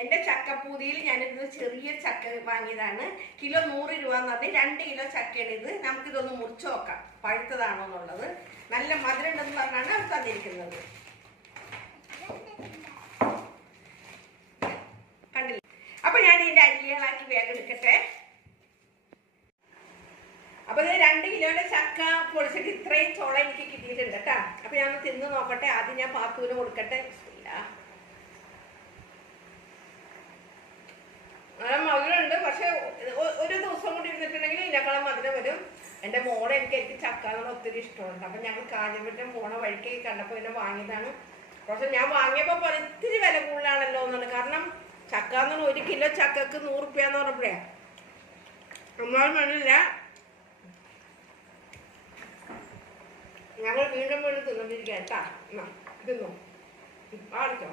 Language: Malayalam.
എൻ്റെ ചക്കപ്പൂതിയിൽ ഞാനിത് ചെറിയ ചക്ക വാങ്ങിയതാണ്. കിലോ 100 രൂപ എന്ന് പറഞ്ഞ് 2 കിലോ ചക്കയാണ് ഇത്. നമുക്കിതൊന്ന് മുറിച്ച് നോക്കാം പഴുത്തതാണോ എന്നുള്ളത്. നല്ല മധുരം ഉണ്ടെന്ന് പറഞ്ഞാണ് അത് തന്നിരിക്കുന്നത്. കണ്ടില്ല? അപ്പൊ ഞാൻ ഇതിന്റെ അരികളാക്കി വേഗം എടുക്കട്ടെ. അപ്പൊ ഇത് 2 കിലോയുടെ ചക്ക പൊളിച്ചിട്ട് ഇത്രയും ചോള എനിക്ക് കിട്ടിയിട്ടുണ്ട് കേട്ടാ. അപ്പൊ ഞാൻ തിന്ന് നോക്കട്ടെ. ആദ്യം ഞാൻ പാത്തൂന് കൊടുക്കട്ടെ. മധുരമുണ്ട്, പക്ഷെ ഒരു ദിവസം കൂടി ഇരുന്നിട്ടുണ്ടെങ്കിൽ ഇതിനേക്കാളും മധുരം വരും. എൻ്റെ മോളെ എനിക്ക് ചക്ക എന്നുള്ള ഒത്തിരി ഇഷ്ടമുണ്ട്. അപ്പൊ ഞങ്ങൾ കാഞ്ഞിപ്പറ്റം പോണ വഴിക്ക് കണ്ടപ്പോൾ ഇതിനെ വാങ്ങിയതാണ്. പക്ഷെ ഞാൻ വാങ്ങിയപ്പോ ഇത്തിരി വില കൂടുതലാണല്ലോ എന്നാണ്. കാരണം ചക്ക എന്ന് പറഞ്ഞാൽ 1 കിലോ ചക്കക്ക് 100 രൂപ എന്ന് പറഞ്ഞപ്പോഴേ എന്നാലും വേണ്ടില്ല. ഞങ്ങൾ വീണ്ടും വീണ്ടും തിന്നോണ്ടിരിക്കാം കേട്ടാ. തിന്നോ ആടിച്ചോ.